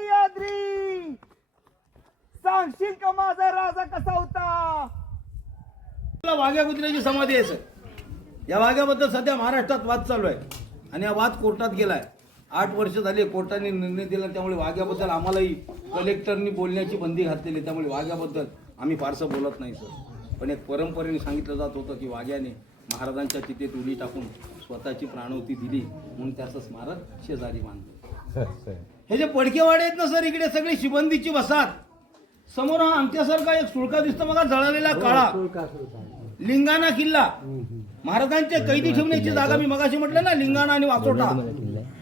सह्याद्री सांगशील का माझा राजा कसा होता? तुला वाघ्या कुत्र्याची समाधी आहे सर. या वाघ्याबद्दल सध्या महाराष्ट्रात वाद चालू आहे आणि हा वाद कोर्टात गेलाय. आठ वर्ष झाली कोर्टाने निर्णय दिला त्यामुळे वाघ्याबद्दल आम्हालाही कलेक्टरनी बोलण्याची बंदी घातलेली. त्यामुळे वाघ्याबद्दल आम्ही फारसं बोलत नाही सर. पण एक परंपरेने सांगितलं जात होतं की वाघ्याने महाराजांच्या चितेत उडी टाकून स्वतःची प्राणवती दिली म्हणून त्याचं स्मारक शेजारी बांधलं. हे जे पडकेवाडे आहेत ना सर इकडे सगळी शिबंदीची वसात समोर हा आमच्यासारखा एक सुळका दिसतो बघा जळालेला काळा. लिंगाणा किल्ला. महाराजांचे कैदी ठेवण्याची जागा मी मगाशी म्हटलं ना लिंगाणा आणि वासोटा.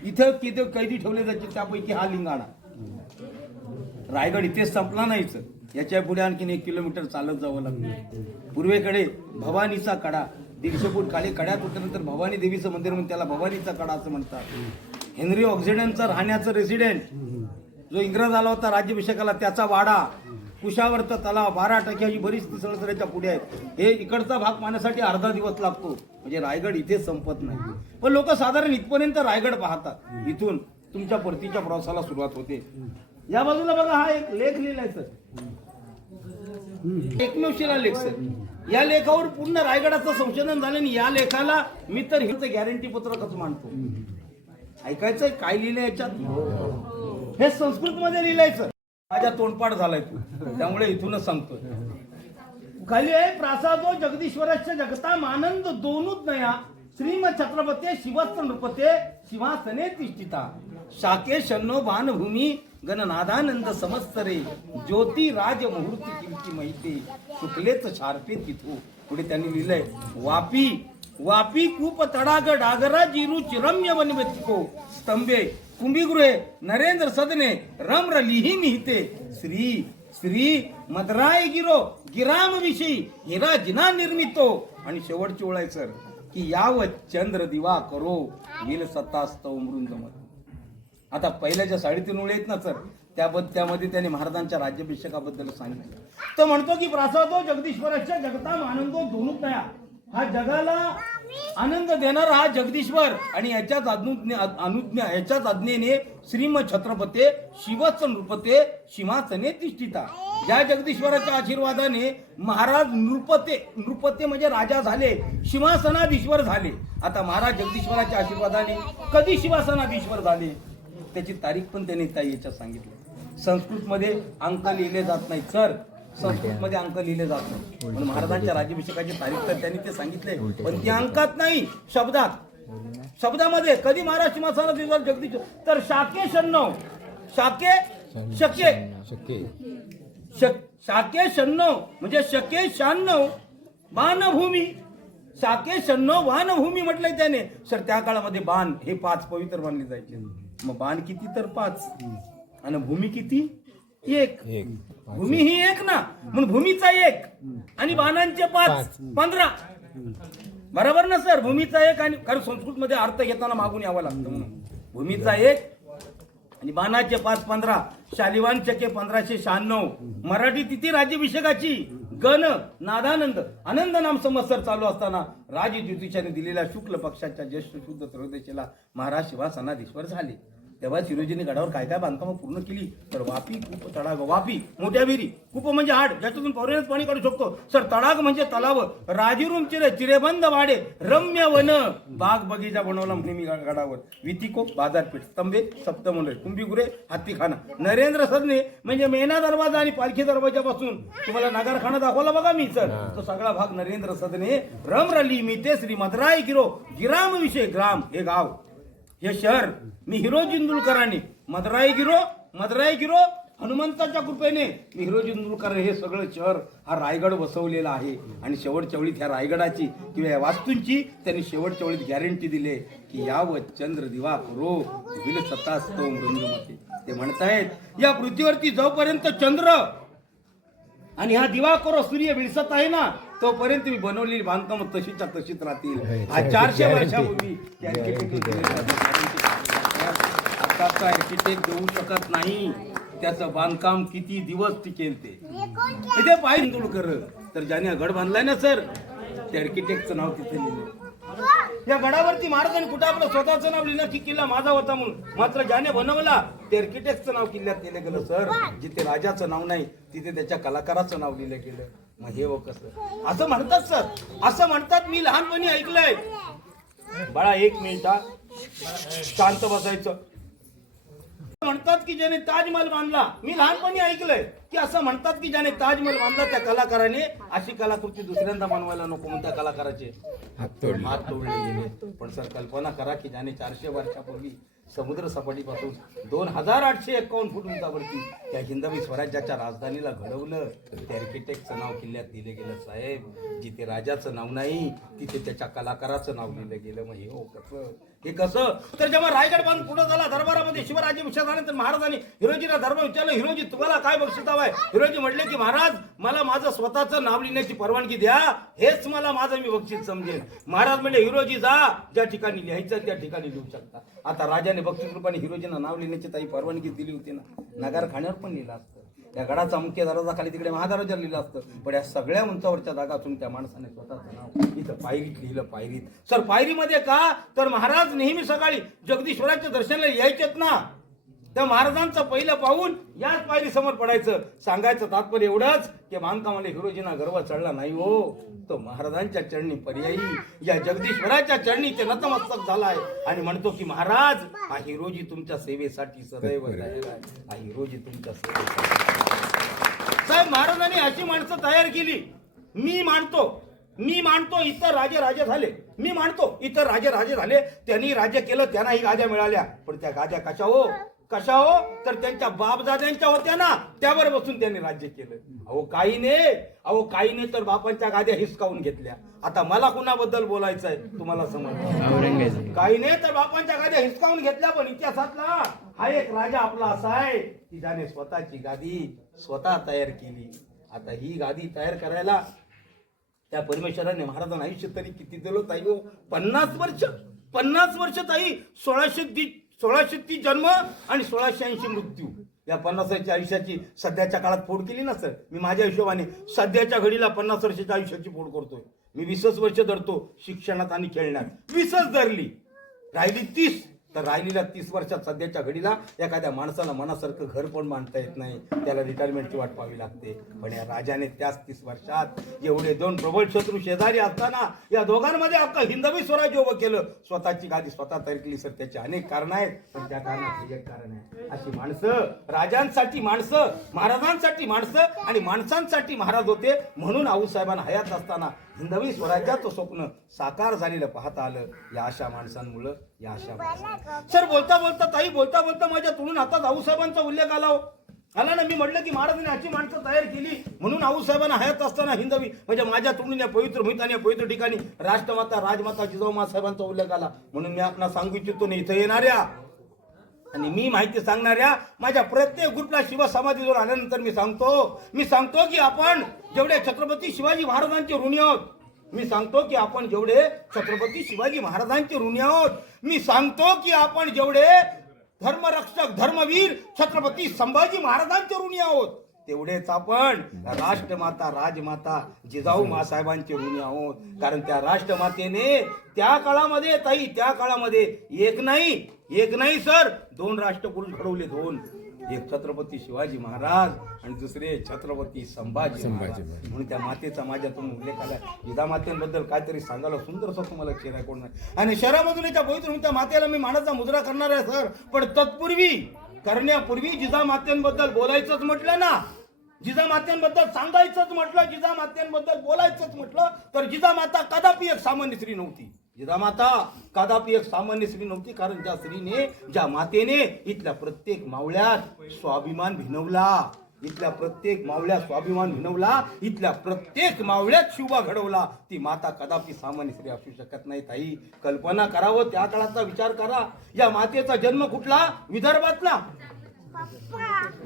इथे किती कैदी ठेवले जायचे त्यापैकी हा लिंगाणा. रायगड इथेच संपला नाहीच याच्यापुढे आणखीन एक किलोमीटर चालत जावं लागलं. पूर्वेकडे भवानीचा कडा. दीडशे फूट खाली कड्यात उतरल्यानंतर भवानी देवीचं मंदिर म्हणून त्याला भवानीचा कडा असं म्हणतात. हेनरी ऑक्झिडनचा राहण्याचं रेसिडेंट जो इंग्रज आला होता राज्याभिषेकाला त्याचा वाडा कुशावरचा तलाव बारा टक्के अशी बरीच सळसळ्याच्या पुढे आहेत. हे इकडचा भाग पाहण्यासाठी अर्धा दिवस लागतो. म्हणजे रायगड इथे संपत नाही. पण लोक साधारण इथपर्यंत रायगड पाहतात. इथून तुमच्या परतीच्या प्रवासाला सुरुवात होते. या बाजूला बघा हा एक लेख लिहिलाय सर. एकमेव शिलालेख सर. या लेखावर पूर्ण रायगडाचं संशोधन झालं आणि या लेखाला मी तर हिचं गॅरंटी पत्रकच मांडतो ऐकायचंय? काय लिहिलंय याच्यात? हे संस्कृत मध्ये लिहिलायचं. माझ्या तोंडपाठ झालाय तू. त्यामुळे इथूनच सांगतोय. खाली आहे प्रासादो जगदीश्वराच्या जगता आनंद दोनूच नया श्रीम छत्रपते शिवस्त्र नृपते शिवासने तिष्ठिता। शाके शन्नो भानभूमी गणनादानंद समस्तरे। ज्योती राज मुहूर्त किमती महिते शुक्लेच शार्पे तिथू। पुढे त्यांनी लिहिलंय वापी वापी कूप तडाग डागरा जीरू चिरम्य वनवेतिको स्तंभे कुंभीगृहे नरेंद्र सदने रम्र लिही निहिते। श्री श्री मदराय गिरो गिराम विषयी हिरा जिना निर्मितो। आणि शेवटची ओळ आहे सर की याव चंद्र दिवा करो विल सत्तास्तव मृंगमत आता पहिल्या ज्या साडेतीन ओळी आहेत ना सर त्याबद्दल त्यामध्ये त्यांनी महाराजांच्या राज्याभिषेकाबद्दल सांगितलं. तो म्हणतो की प्रासादो जगदीश्वराच्या जगताम आनंदो दोनूच नया हा जगाला आनंद देणारा हा जगदीश्वर. आणि याच्याच अनुज्ञा अनुज्ञा याच्याच आज्ञेने श्रीम छत्रपते शिवच नृपते सिंहासने तिष्ठिता. ज्या जगदीश्वराच्या आशीर्वादाने महाराज नृपते नृपते म्हणजे राजा झाले शिवासनाधीश्वर झाले. आता महाराज जगदीश्वराच्या आशीर्वादाने कधी शिवासनाधीश्वर झाले? त्याची तारीख पण त्याने त्या याच्यात सांगितली. संस्कृतमध्ये अंक लिहिले जात नाही सर. संस्कृत मध्ये अंक लिहिले जात महाराजांच्या राज्याभिषेकाची तारीख तर त्यांनी ते सांगितले. पण ती अंकात नाही शब्दात. शब्दामध्ये कधी महाराज सिंहासना दिवस जगदीश तर शाके शण्णव शाके शके. शक- शाके शण्णव म्हणजे शके शहाण्णव बाणभूमी. शाके शण्णव बाणभूमी म्हटलंय त्याने. सर त्या काळामध्ये बाण हे पाच पवित्र मानले जायचे. मग बाण किती तर पाच. आणि भूमी किती? एक. भूमी ही एक ना. म्हणून भूमीचा एक. आणि बाणांचे पाच पंधरा. बरोबर ना सर? भूमीचा एक आणि कारण संस्कृत मध्ये अर्थ घेताना मागून यावं लागतं म्हणून. भूमीचा एक आणि बाणाचे पाच पंधरा. शालिवान चके पंधराशे शहाण्णव. मराठी तिथी राज्याभिषेकाची गण नादानंद. आनंद नाम संवत्सर चालू असताना राज ज्योतिषाने दिलेल्या शुक्ल पक्षाच्या ज्येष्ठ शुद्ध त्रयोदशीला महाराज शिवासनाधीश्वर झाले. तेव्हा चिरोजीने गडावर काय काय बांधकामं पूर्ण केली? तर वापी कूप तडाग. वापी मोठ्या विहिरी. कूप म्हणजे हाड ज्याच्यातून पौर्णिमेत पाणी काढू शकतो. सर तडाग म्हणजे तलाव. राजीरूम चिरे चिरेबंद वाडे रम्य वन. बाग बगीचा बनवला भूमी गडावर. वितिकोप बाजारपेठ. स्तंभे सप्तमंडळ. कुंभीगुरे हत्तीखाना. नरेंद्र सदने म्हणजे मेना दरवाजा आणि पालखी दरवाजापासून तुम्हाला नगरखाना दाखवला बघा मी सर. तो सगळा भाग नरेंद्र सदने. रमरली मी ते श्री मद्राई गिरो. गिराम विषय ग्राम. हे गाव. हे शहर मी हिरो जिंदुलकराने मदराई गिरो मदराई गिरो हनुमंताच्या कृपेने मी हिरो जिंदुलकर हे सगळं शहर हा रायगड वसवलेला आहे. आणि शेवटच्या वेळीत ह्या रायगडाची किंवा या वास्तूंची त्यांनी शेवटच्या वेळीत गॅरंटी दिले की याव चंद्र दिवा करो विल सत्तास्तव मृंगमते ते म्हणतायत या पृथ्वीवरती जोपर्यंत चंद्र आणि हा दिवा करो सूर्य विळसत आहे ना तोपर्यंत मी बनवलेली बांधकाम तशीच्या तशीच राहतील. हा चारशे वर्षापूर्वी architect ने दिलेला आहे. आताचा आर्किटेक्ट देऊ शकत नाही. त्याचं बांधकाम किती दिवस टिकेल ते? पाहिजे कर तर ज्याने हा गड बांधलाय ना सर त्या आर्किटेक्टचं नाव तिथे लिहिलं. या गडावरती महाराजांनी कुठं आपलं स्वतःचं नाव लिहिलं की किल्ला माझा होता म्हणून? मात्र ज्याने बनवला ते आर्किटेक्टचं नाव किल्ल्यात केलं गेलं सर. जिथे राजाचं नाव नाही तिथे त्याच्या कलाकाराचं नाव लिहिलं गेलं. मग हे कसं असं म्हणतात सर. असं म्हणतात मी लहानपणी ऐकलंय. बाळा एक मिनिट. शांत बसायचं. म्हणतात की ज्याने ताजमहल बांधला मी लहानपणी ऐकलंय की असं म्हणतात की ज्याने ताजमहल बांधला त्या कलाकाराने अशी कलाकृती दुसऱ्यांदा बनवायला नको म्हणून त्या कलाकाराचे. हात तोडले. पण सर कल्पना करा की ज्याने चारशे वर्षापूर्वी समुद्र सपाटीपासून दोन हजार आठशे एकावन्न फूट उंचावरती त्या हिंदवी स्वराज्याच्या राजधानीला घडवलं. त्या आर्किटेक्टचं नाव किल्ल्यात दिलं गेलं साहेब. जिथे राजाचं नाव नाही तिथे त्याच्या कलाकाराचं नाव लिहिलं गेलं. मग हे हो कसं? हे कसं? तर जेव्हा रायगड बांधून पुढे झाला दरबारामध्ये शिवराज्याभिषेक झाल्यानंतर महाराजांनी हिरोजीला धर्म विचारलं. हिरोजी तुम्हाला काय बक्षीस हवं आहे? हिरोजी म्हटले की महाराज मला माझं स्वतःचं नाव लिहिण्याची परवानगी द्या. हेच मला माझं मी बक्षीस समजेल महाराज म्हणले हिरोजी जा. ज्या ठिकाणी लिहायचं त्या ठिकाणी लिहू शकता. आता राजाने बक्षीस रूपाने हिरोजींना नाव लिहिण्याची ताई परवानगी दिली होती ना. नगार खाण्यावर पण लिहिलं असतं. या गडाचा मुख्य दरवाजा खाली तिकडे महादरवाजा लिहिलं असतं. पण या सगळ्या उंचावरच्या जागातून त्या माणसाने स्वतःचं नाव इथं पायरीत लिहिलं पायरीत. सर पायरीमध्ये का? तर महाराज नेहमी सकाळी जगदीश्वराच्या दर्शनाला यायचेत ना. त्या महाराजांचं पहिलं पाहून याच पायरी समोर पडायचं. सांगायचं तात्पर्य एवढंच की बांधकामाला हिरोजीना गर्व चढला नाही हो. तो महाराजांच्या चरणी पर्यायी या जगदीश्वराच्या चरणी ते नतमस्तक झालाय. आणि म्हणतो की महाराज हा हिरोजी तुमच्या सेवेसाठी सदैव आहे. हा हिरोजी तुमच्या सेवेसाठी. साहेब महाराजांनी अशी माणसं तयार केली. मी मानतो. मी मानतो इतर राजे राजे झाले. मी मानतो इतर राजे राजे झाले. त्यांनी राज्य केलं त्यांनाही गाद्या मिळाल्या. पण त्या गाद्या कशा हो? कशा हो? तर त्यांच्या बापदाद्यांच्या होत्या ना त्यावर बसून त्यांनी राज्य केलं. अहो काहीने अहो काहीने तर बापांच्या गाद्या हिसकावून घेतल्या. आता मला कुणाबद्दल बोलायचं आहे तुम्हाला समज काहीने तर बापांच्या गाद्या हिसकावून घेतल्या पण इतिहासातला. हा एक राजा आपला असा आहे की ज्याने स्वतःची गादी स्वतः तयार केली. आता ही गादी तयार करायला त्या परमेश्वराने महाराजांना आयुष्य तरी किती दिलं ताई हो? पन्नास वर्ष पन्नास वर्ष ताई सोळाशे सोळाशे तीस जन्म आणि सोळाशे ऐंशी मृत्यू. या पन्नासाच्या आयुष्याची सध्याच्या काळात फोड केली ना सर? मी माझ्या हिशोबाने सध्याच्या घडीला पन्नास वर्षाच्या आयुष्याची फोड करतोय. मी वीसच वर्ष धरतो शिक्षणात आणि खेळण्यात. वीसच धरली. राहिली तीस. तर राहिलेल्या तीस वर्षात सध्याच्या घडीला एखाद्या माणसाला मनासारखं घर पण मांडता येत नाही. त्याला रिटायरमेंटची वाट पाहावी लागते. पण या राजाने त्याच तीस वर्षात एवढे दोन प्रबळ शत्रू शेजारी असताना या दोघांमध्ये आपलं हिंदवी स्वराज्य उभं केलं. स्वतःची गादी स्वतः तयार केली सर. त्याची अनेक कारण आहेत पण त्या कारणाचं एक कारण आहे. अशी माणसं राजांसाठी माणसं महाराजांसाठी माणसं आणि माणसांसाठी महाराज होते म्हणून आऊसाहेबांना हयात असताना हिंदवी स्वराज्याचं स्वप्न साकार झालेलं पाहता आलं. या अशा माणसांमुळं या अशा. सर बोलता बोलता ताई बोलता बोलता माझ्या तोडून हातात आऊसाहेबांचा उल्लेख आला हो. आला ना मी म्हटलं की महाराजांनी अशी माणसं तयार केली म्हणून आऊसाहेबांना हयात असताना हिंदवी म्हणजे माझ्या तोडून या पवित्र आणि या पवित्र ठिकाणी राष्ट्रमाता राजमाता जिजाऊ साहेबांचा उल्लेख आला म्हणून मी आपला सांगू इच्छितो ना इथं येणाऱ्या आणि मी माहिती सांगणाऱ्या माझ्या प्रत्येक ग्रुपला शिव समाधीवर आल्यानंतर मी सांगतो मी सांगतो की आपण जेवढे छत्रपती शिवाजी महाराजांचे ऋणी आहोत मी सांगतो की आपण जेवढे छत्रपती शिवाजी महाराजांचे ऋणी आहोत मी सांगतो की आपण जेवढे धर्मरक्षक धर्मवीर छत्रपती संभाजी महाराजांचे ऋणी आहोत तेवढेच आपण राष्ट्रमाता राजमाता जिजाऊ मासाहेबांचे ऋणी आहोत. कारण त्या राष्ट्रमातेने त्या काळामध्ये ताई त्या काळामध्ये एक नाही एक नाही सर दोन राष्ट्रपुरुष घडवले दोन. एक छत्रपती शिवाजी महाराज आणि दुसरे छत्रपती संभाजी महाराज. म्हणून त्या मातेचा माझ्यातून उल्लेख आला. जिजा मातेबद्दल काहीतरी सांगायला सुंदरसा तुम्हाला चेहरा कोण नाही. आणि शहरामधून त्या पवित्र त्या मातेला मी मानाचा मुद्रा करणार आहे सर. पण तत्पूर्वी करण्यापूर्वी जिजा मातेबद्दल बोलायचंच म्हटलं ना. जिजा मात्यांबद्दल सांगायचंच म्हटलं जिजा मात्यांबद्दल बोलायचंच म्हटलं तर जिजा माता कदापि एक सामान्य स्त्री नव्हती. जिजा माता कदापि एक सामान्य स्त्री नव्हती कारण ज्या स्त्रीने ज्या मातेने इथल्या प्रत्येक मावळ्यात स्वाभिमान भिनवला इथल्या प्रत्येक मावळ्यात स्वाभिमान भिनवला इथल्या प्रत्येक मावळ्यात शिवबा घडवला ती माता कदापि सामान्य स्त्री असू शकत नाही ताई. कल्पना करावं त्या काळाचा विचार करा. या मातेचा जन्म कुठला? विदर्भातला.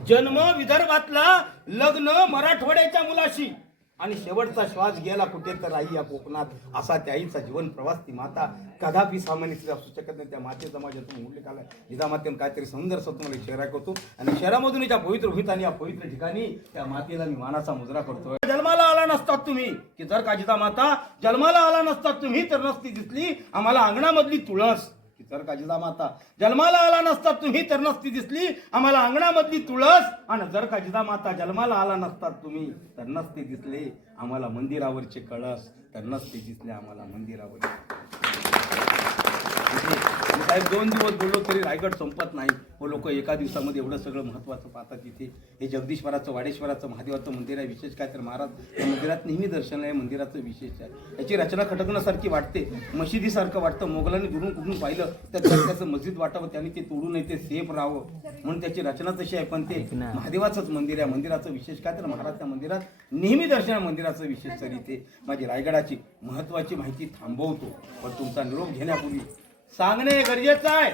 जन्म विदर्भातला लग्न मराठवाड्याच्या मुलाशी. आणि शेवटचा श्वास गेला कुठे तर आई या कोकणात. असा त्या आईचा जीवन प्रवास ती माता कदापि सामान्य स्त्री असू शकत नाही. त्या मातेचा माझ्या तुम्ही आला जिजा काहीतरी सुंदर तुम्हाला शहरा करतो. आणि शहरामधून ज्या पवित्र होईत आणि या पवित्र ठिकाणी त्या मातेला मी मानाचा मुजरा करतो जन्माला आला नसतात तुम्ही. की जर का जिजामाता जन्माला आला नसतात तुम्ही तर नसती दिसली. आम्हाला अंगणामधली तुळस. तर जर का जिजामाता जन्माला आला नसता तुम्ही तर नसती दिसली. आम्हाला अंगणामधली तुळस आणि जर का जिजामाता जन्माला आला नसतात तुम्ही तर नसते दिसले. आम्हाला मंदिरावरचे कळस तर नसते दिसले आम्हाला मंदिरावरचे साहेब दोन दिवस बोललो तरी रायगड संपत नाही. व लोक एका दिवसामध्ये एवढं सगळं महत्वाचं पाहतात तिथे हे जगदीश्वराचं वाडेश्वराचं महादेवाचं मंदिर आहे विशेष काय तर महाराज या मंदिरात नेहमी दर्शन आहे मंदिराचं विशेष आहे. याची रचना खटकण्यासारखी वाटते. मशिदीसारखं वाटतं. मोगलांनी दुरून कुठून पाहिलं तर त्याचं मस्जिद वाटावं त्यांनी ते तोडू नये ते सेफ राहावं. म्हणून त्याची रचना तशी आहे. पण ते महादेवाचंच मंदिर आहे. मंदिराचं विशेष काय तर महाराजच्या मंदिरात नेहमी दर्शन आहे मंदिराचं विशेष तर इथे. माझी रायगडाची महत्वाची माहिती थांबवतो. पण तुमचा निरोप घेण्यापूर्वी सांगणे गरजेचं आहे.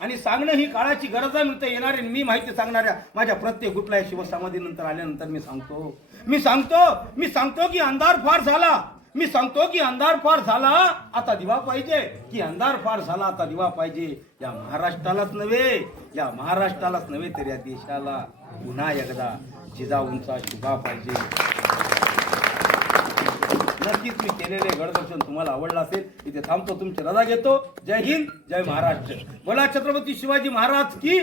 आणि सांगणं ही काळाची गरज आहे म्हणते येणारे मी माहिती सांगणाऱ्या माझ्या प्रत्येक गुटला शिवसमाधीनंतर आल्यानंतर मी सांगतो. मी सांगतो मी सांगतो की अंधार फार झाला. मी सांगतो की अंधार फार झाला आता दिवा पाहिजे. की अंधार फार झाला आता दिवा पाहिजे. या महाराष्ट्रालाच नव्हे या महाराष्ट्रालाच नव्हे तर या देशाला पुन्हा एकदा जिजाऊंचा शुभा पाहिजे. नक्कीच मी केलेले गडदर्शन तुम्हाला आवडलं असेल. इथे थांबतो तुमची रजा घेतो. जय हिंद जय महाराष्ट्र. बोला छत्रपती शिवाजी महाराज की